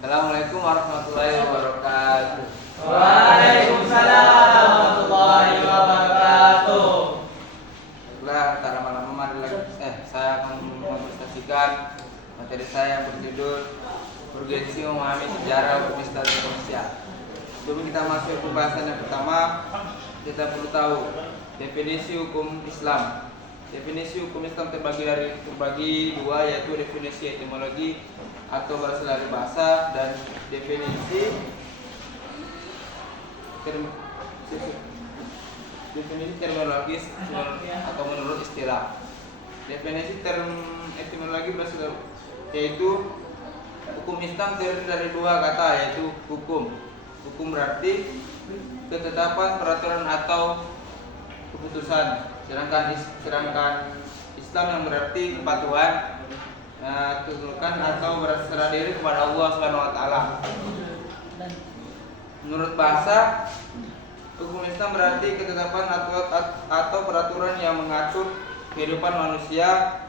Assalamualaikum warahmatullahi wabarakatuh. Waalaikumsalam warahmatullahi wabarakatuh. Baiklah, tak lama-lama saya akan mempresentasikan materi saya yang berjudul Urgensi Memahami Sejarah Hukum Islam di Indonesia. Sebelum kita masuk ke pembahasan yang pertama, kita perlu tahu definisi hukum Islam. Definisi hukum Islam terbagi dua, yaitu definisi etimologi atau berasal dari bahasa dan definisi terminologis atau menurut istilah. Definisi term etimologi berasal yaitu hukum Islam terdiri dari dua kata, yaitu hukum. Hukum berarti ketetapan, peraturan atau keputusan. Sedangkan Islam yang berarti kepatuhan, keturunan atau berserah diri kepada Allah Subhanahu wa taala. Menurut bahasa, hukum Islam berarti ketetapan atau peraturan yang mengatur kehidupan manusia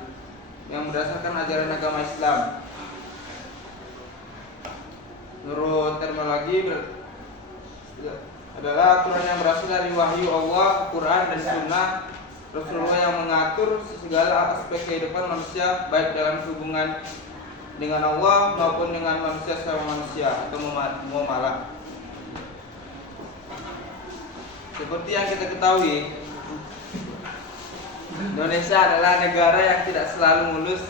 yang berdasarkan ajaran agama Islam. Menurut terminologi adalah aturan yang berasal dari wahyu Allah, Quran dan Sunnah Rasulullah yang mengatur segala aspek kehidupan manusia, baik dalam hubungan dengan Allah maupun dengan manusia sama manusia atau muamalah. Seperti yang kita ketahui, Indonesia adalah negara yang tidak selalu mulus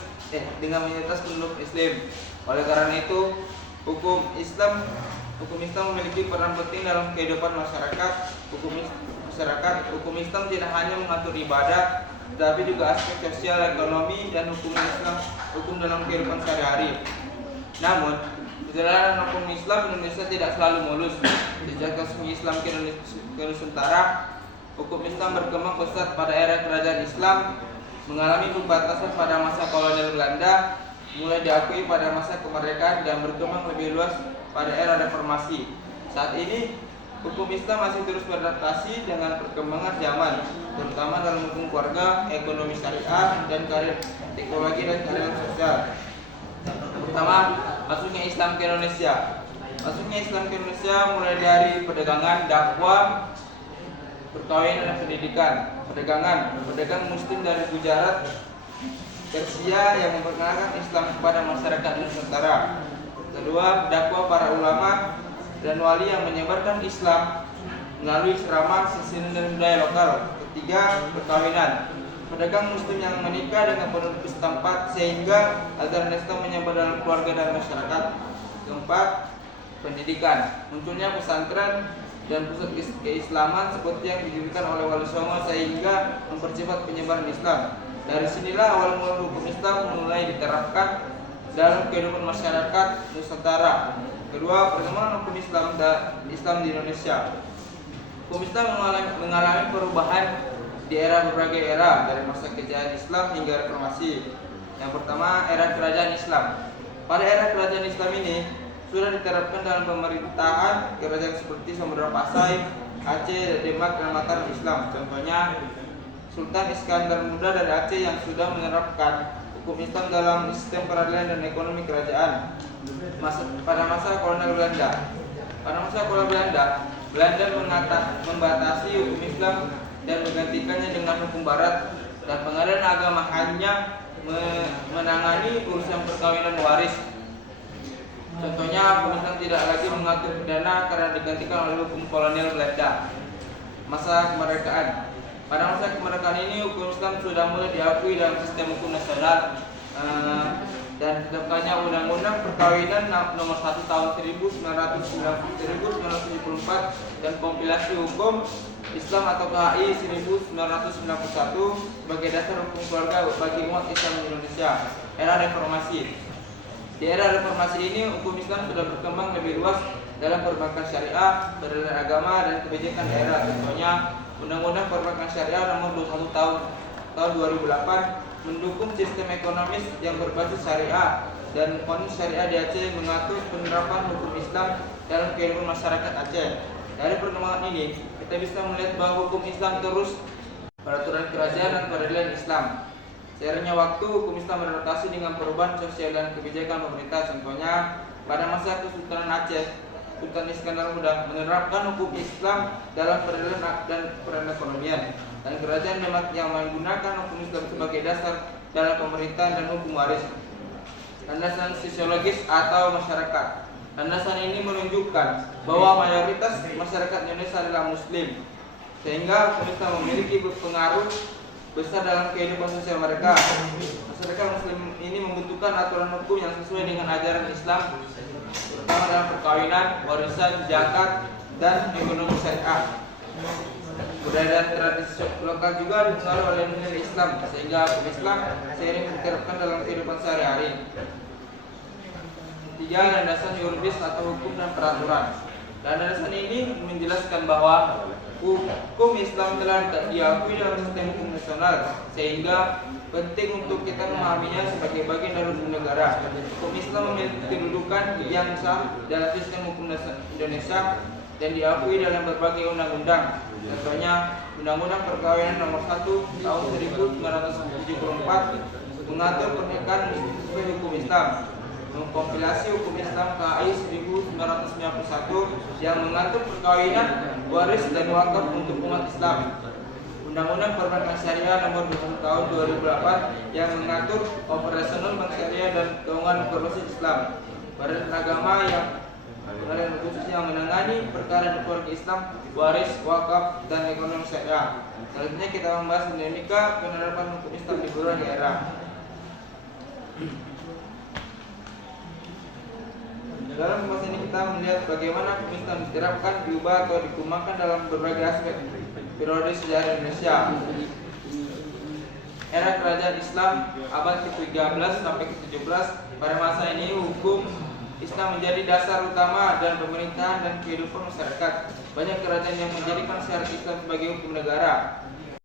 dengan mayoritas penduduk Muslim. Oleh karena itu, hukum Islam memiliki peran penting dalam kehidupan masyarakat. Hukum Islam tidak hanya mengatur ibadah, tetapi juga aspek sosial, ekonomi, dan hukum dalam kehidupan sehari-hari. Namun, perjalanan hukum Islam Indonesia tidak selalu mulus. Sejak resmi Islam ke Nusantara, hukum Islam berkembang pesat pada era kerajaan Islam, mengalami pembatasan pada masa kolonial Belanda, mulai diakui pada masa kemerdekaan dan berkembang lebih luas pada era reformasi. Saat ini, hukum Islam masih terus beradaptasi dengan perkembangan zaman, terutama dalam hukum keluarga, ekonomi syariah, dan karir teknologi dan keadilan sosial. Pertama, masuknya Islam ke Indonesia. Masuknya Islam ke Indonesia mulai dari perdagangan, dakwah, perkawinan dan pendidikan. Pedagang Muslim dari Gujarat, Persia yang memperkenalkan Islam kepada masyarakat Nusantara. Kedua, dakwah para ulama dan wali yang menyebarkan Islam melalui ceramah, sisiran dan budaya lokal. Ketiga, perkawinan. Pedagang Muslim yang menikah dengan penduduk setempat sehingga ajaran Islam menyebar dalam keluarga dan masyarakat. Keempat, pendidikan. Munculnya pesantren dan pusat keislaman seperti yang didirikan oleh Wali Songo sehingga mempercepat penyebaran Islam. Dari sinilah awal mula hukum Islam mulai diterapkan dalam kehidupan masyarakat Nusantara. Kedua, perkembangan hukum Islam di Indonesia. Hukum Islam mengalami perubahan di berbagai era, dari masa kejayaan Islam hingga reformasi. Yang pertama, era kerajaan Islam. Pada era kerajaan Islam ini sudah diterapkan dalam pemerintahan kerajaan seperti Samudra Pasai, Aceh, Demak, dan Mataram Islam. Contohnya Sultan Iskandar Muda dari Aceh yang sudah menerapkan hukum Islam dalam sistem peradilan dan ekonomi kerajaan. Pada masa kolonial Belanda. Belanda membatasi hukum Islam dan menggantikannya dengan hukum Barat, dan pengadilan agama hanya menangani urusan perkawinan waris. Contohnya, hukum Islam tidak lagi mengatur pidana karena digantikan oleh hukum kolonial Belanda. Masa kemerdekaan. Pada masa kemerdekaan ini, hukum Islam sudah mulai diakui dalam sistem hukum nasional dan ditetapkannya Undang-Undang Perkawinan Nomor 1 Tahun 1974 dan Kompilasi Hukum Islam atau KHI 1991 sebagai dasar hukum keluarga bagi umat Islam di Indonesia. Era Reformasi. Di era reformasi ini, hukum Islam sudah berkembang lebih luas dalam perbankan syariah, peradilan agama, dan kebijakan daerah. Contohnya, Undang-Undang Perbankan Syariah Nomor 21 tahun 2008 mendukung sistem ekonomis yang berbasis syariah, dan Konstitusi Syariah di Aceh mengatur penerapan hukum Islam dalam kehidupan masyarakat Aceh. Dari perkembangan ini, kita bisa melihat bahwa hukum Islam terus peraturan kerajaan dan peradilan Islam. Seiringnya waktu, hukum Islam beradaptasi dengan perubahan sosial dan kebijakan pemerintah. Contohnya, Pada masa Kesultanan Aceh, Sultan Iskandar Muda menerapkan hukum Islam dalam peradilan dan perekonomian, dan kerajaan Demak yang menggunakan hukum Islam sebagai dasar dalam pemerintahan dan hukum waris. Landasan sosiologis atau masyarakat. Landasan ini menunjukkan bahwa mayoritas masyarakat Indonesia adalah Muslim, sehingga hukum Islam memiliki pengaruh besar dalam kehidupan sosial mereka. Masyarakat Muslim ini membutuhkan aturan hukum yang sesuai dengan ajaran Islam, terutama dalam perkawinan, warisan, zakat, dan ekonomi syariah. Budaya dan tradisi lokal juga dipengaruhi oleh nilai Islam, sehingga hukum Islam seiring diterapkan dalam kehidupan sehari-hari. 3. Landasan yuridis atau hukum dan peraturan. Landasan ini menjelaskan bahwa hukum Islam telah diakui dalam sistem hukum nasional, sehingga penting untuk kita memahaminya sebagai bagian dari hukum negara. Hukum Islam memiliki kedudukan yang sah dalam sistem hukum Indonesia dan diakui dalam berbagai undang-undang. Contohnya, Undang-Undang Perkawinan Nomor 1 Tahun 1974 mengatur pernikahan sesuai hukum Islam. Mengkompilasi hukum Islam KAI 1991 yang mengatur perkawinan, waris, dan wakaf untuk umat Islam. Undang-Undang Perbankan Syariah Nomor 20 Tahun 2008 yang mengatur operasional bank syariah dan keuangan berbasis Islam. Badan agama yang khusus yang menangani perkara keluarga Islam, waris, wakaf, dan ekonomi syariah. Selanjutnya kita membahas dinamika penerapan hukum Islam di berbagai daerah. Dalam pembahasan ini kita melihat bagaimana hukum Islam diterapkan, diubah atau dikembangkan dalam berbagai aspek periode sejarah Indonesia. Era kerajaan Islam abad ke-13 sampai ke-17. Pada masa ini hukum Islam menjadi dasar utama dalam pemerintahan dan kehidupan masyarakat. Banyak kerajaan yang menjadikan syariat Islam sebagai hukum negara.